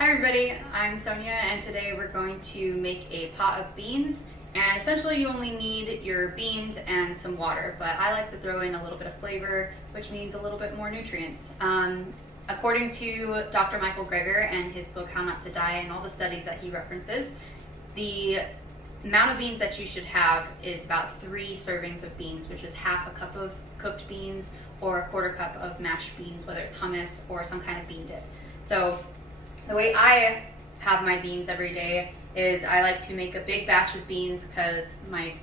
Hi everybody, I'm Sonia and today we're going to make a pot of beans, and essentially you only need your beans and some water, but I like to throw in a little bit of flavor, which means a little bit more nutrients. According to Dr. Michael Greger and his book How Not to Die and all the studies that he references, the amount of beans that you should have is about 3 servings of beans, which is half a cup of cooked beans or a quarter cup of mashed beans, whether it's hummus or some kind of bean dip. So the way I have my beans every day is I like to make a big batch of beans because my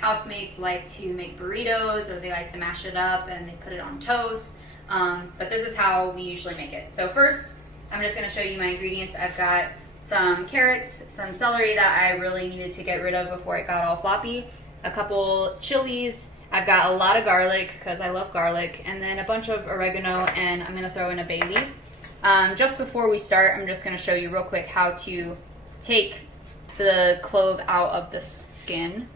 housemates like to make burritos or they like to mash it up and they put it on toast. But this is how we usually make it. So first, I'm just going to show you my ingredients. I've got some carrots, some celery that I really needed to get rid of before it got all floppy, a couple chilies, I've got a lot of garlic because I love garlic, and then a bunch of oregano, and I'm going to throw in a bay leaf. Just before we start, I'm just going to show you real quick how to take the clove out of the skin.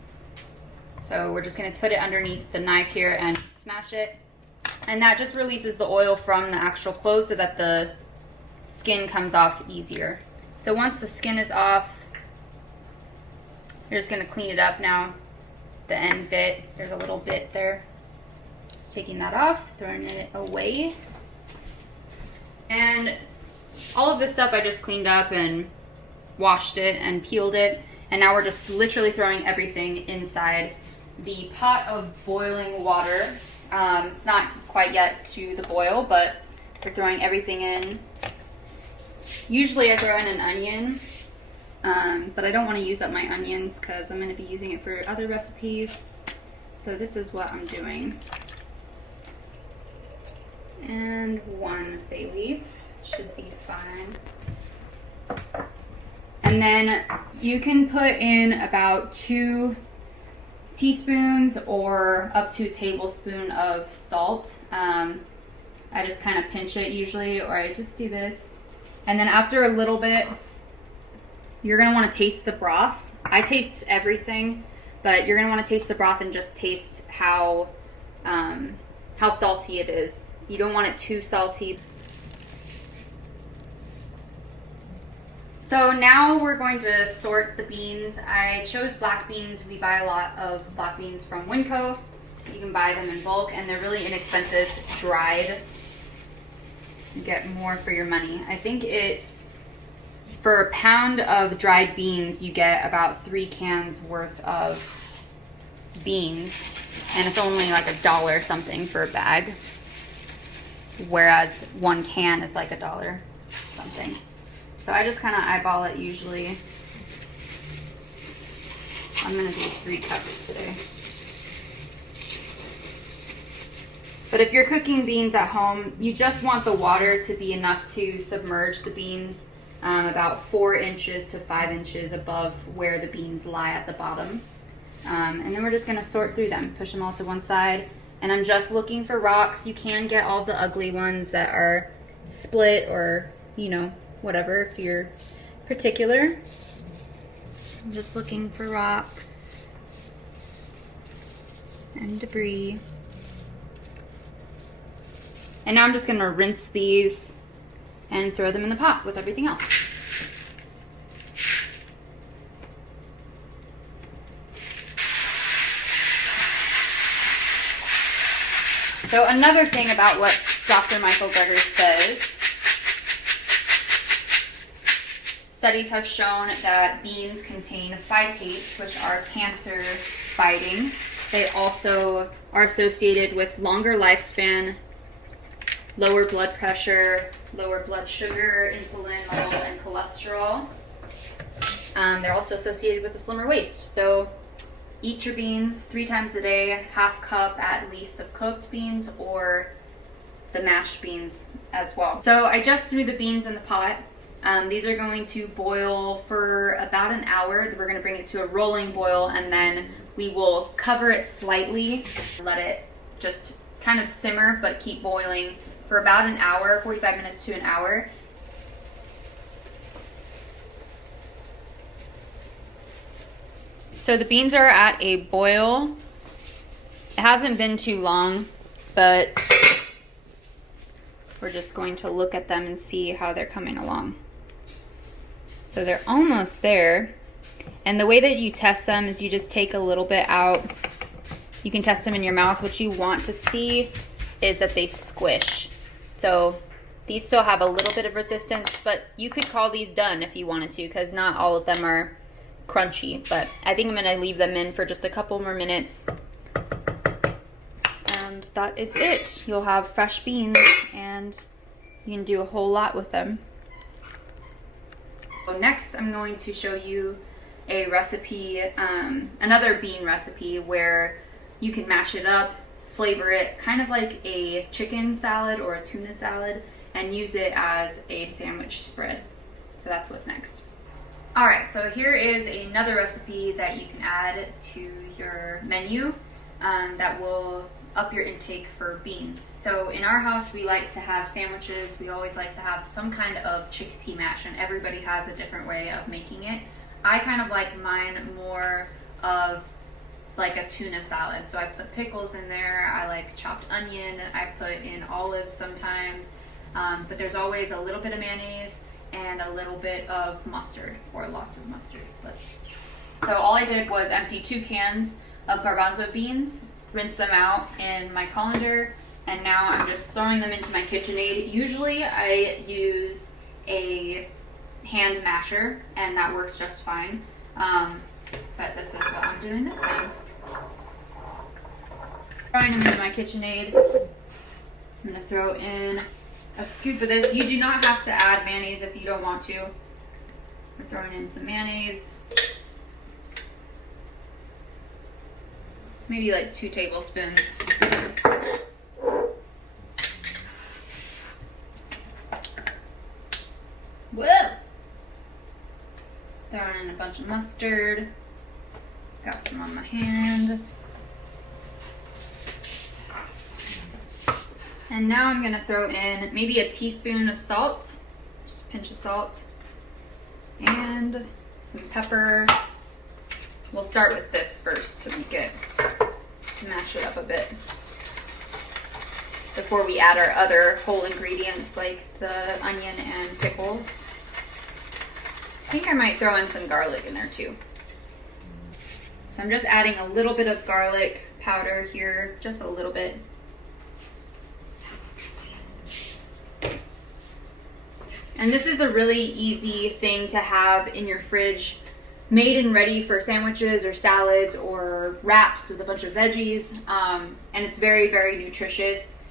So we're just going to put it underneath the knife here and smash it. And that just releases the oil from the actual clove so that the skin comes off easier. So once the skin is off, you're just going to clean it up now. The end bit, there's a little bit there. Just taking that off, throwing it away. And all of this stuff I just cleaned up and washed it and peeled it. And now we're just literally throwing everything inside the pot of boiling water. It's not quite yet to the boil, but we're throwing everything in. Usually I throw in an onion, but I don't want to use up my onions because I'm going to be using it for other recipes. So this is what I'm doing. And 1 bay leaf should be fine. And then you can put in about 2 teaspoons or up to a tablespoon of salt. I just kind of pinch it usually, or I just do this. And then after a little bit, you're going to want to taste the broth. I taste everything, but you're going to want to taste the broth and just taste how salty it is. You don't want it too salty. So now we're going to sort the beans. I chose black beans. We buy a lot of black beans from Winco. You can buy them in bulk and they're really inexpensive, dried. You get more for your money. I think it's, for a pound of dried beans, you get about 3 cans worth of beans. And it's only like $1 something for a bag. Whereas 1 can is like $1 something. So I just kind of eyeball it usually. I'm gonna do 3 cups today. But if you're cooking beans at home, you just want the water to be enough to submerge the beans about 4 inches to 5 inches above where the beans lie at the bottom. And then we're just gonna sort through them, push them all to one side. And I'm just looking for rocks. You can get all the ugly ones that are split or, you know, whatever if you're particular. I'm just looking for rocks and debris. And now I'm just going to rinse these and throw them in the pot with everything else. So another thing about what Dr. Michael Greger says, studies have shown that beans contain phytates, which are cancer fighting. They also are associated with longer lifespan, lower blood pressure, lower blood sugar, insulin levels, and cholesterol. They're also associated with a slimmer waist. So eat your beans 3 times a day, ½ cup at least of cooked beans or the mashed beans as well. So I just threw the beans in the pot. These are going to boil for about an hour. We're going to bring it to a rolling boil and then we will cover it slightly, let it just kind of simmer but keep boiling for about an hour, 45 minutes to an hour. So the beans are at a boil. It hasn't been too long, but we're just going to look at them and see how they're coming along. So they're almost there. And the way that you test them is you just take a little bit out. You can test them in your mouth. What you want to see is that they squish. So these still have a little bit of resistance, but you could call these done if you wanted to, because not all of them are crunchy. But I think I'm gonna leave them in for just a couple more minutes. And that is it. You'll have fresh beans and you can do a whole lot with them. So next I'm going to show you a recipe, another bean recipe where you can mash it up, flavor it kind of like a chicken salad or a tuna salad, and use it as a sandwich spread. So that's what's next. All right, so here is another recipe that you can add to your menu that will up your intake for beans. So in our house, we like to have sandwiches. We always like to have some kind of chickpea mash, and everybody has a different way of making it. I kind of like mine more of like a tuna salad. So I put pickles in there, I like chopped onion, I put in olives sometimes, but there's always a little bit of mayonnaise and a little bit of mustard, or lots of mustard. So all I did was empty 2 cans of garbanzo beans, rinse them out in my colander, and now I'm just throwing them into my KitchenAid. Usually I use a hand masher, and that works just fine. But this is what I'm doing this time. Throwing them into my KitchenAid. I'm gonna throw in a scoop of this. You do not have to add mayonnaise if you don't want to. We're throwing in some mayonnaise. Maybe like 2 tablespoons. Whoa! Throwing in a bunch of mustard. Got some on my hand. And now I'm gonna throw in maybe a teaspoon of salt, just a pinch of salt, and some pepper. We'll start with this first to mash it up a bit before we add our other whole ingredients like the onion and pickles. I think I might throw in some garlic in there too. So I'm just adding a little bit of garlic powder here, just a little bit. And this is a really easy thing to have in your fridge, made and ready for sandwiches or salads or wraps with a bunch of veggies. And it's very, very nutritious,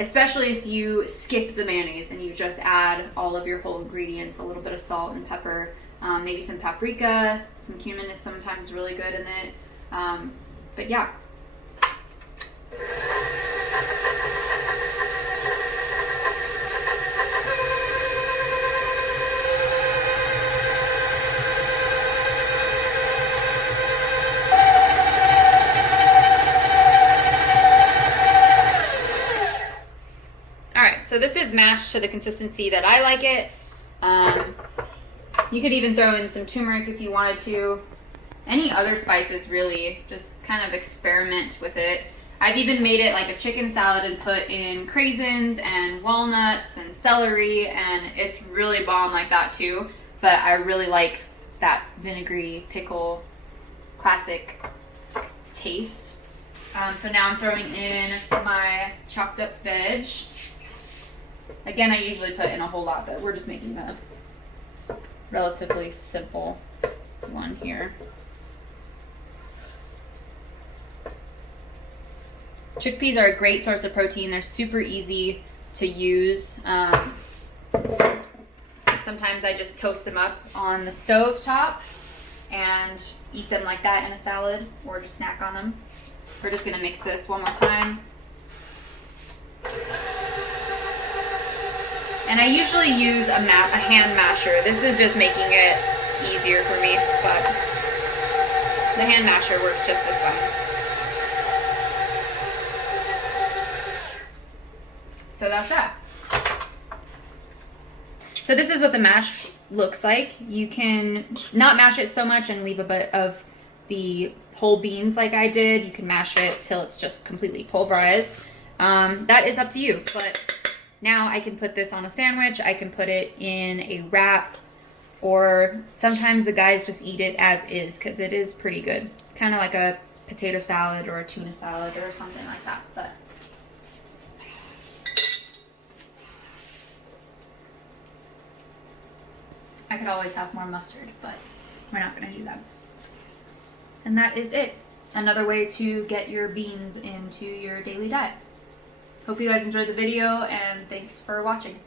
especially if you skip the mayonnaise and you just add all of your whole ingredients, a little bit of salt and pepper, maybe some paprika, some cumin is sometimes really good in it. But yeah. So this is mashed to the consistency that I like it. You could even throw in some turmeric if you wanted to. Any other spices really, just kind of experiment with it. I've even made it like a chicken salad and put in craisins and walnuts and celery, and it's really bomb like that too. But I really like that vinegary pickle classic taste. So now I'm throwing in my chopped up veg. Again, I usually put in a whole lot, but we're just making a relatively simple one here. Chickpeas are a great source of protein. They're super easy to use. Sometimes I just toast them up on the stove top and eat them like that in a salad, or just snack on them. We're just gonna mix this one more time. And I usually use a hand masher. This is just making it easier for me, but the hand masher works just as fine. So that's that. So this is what the mash looks like. You can not mash it so much and leave a bit of the whole beans like I did. You can mash it till it's just completely pulverized. That is up to you, but now I can put this on a sandwich. I can put it in a wrap. or sometimes the guys just eat it as is because it is pretty good. Kind of like a potato salad or a tuna salad or something like that. But I could always have more mustard, but we're not going to do that. And that is it. Another way to get your beans into your daily diet. Hope you guys enjoyed the video, and thanks for watching.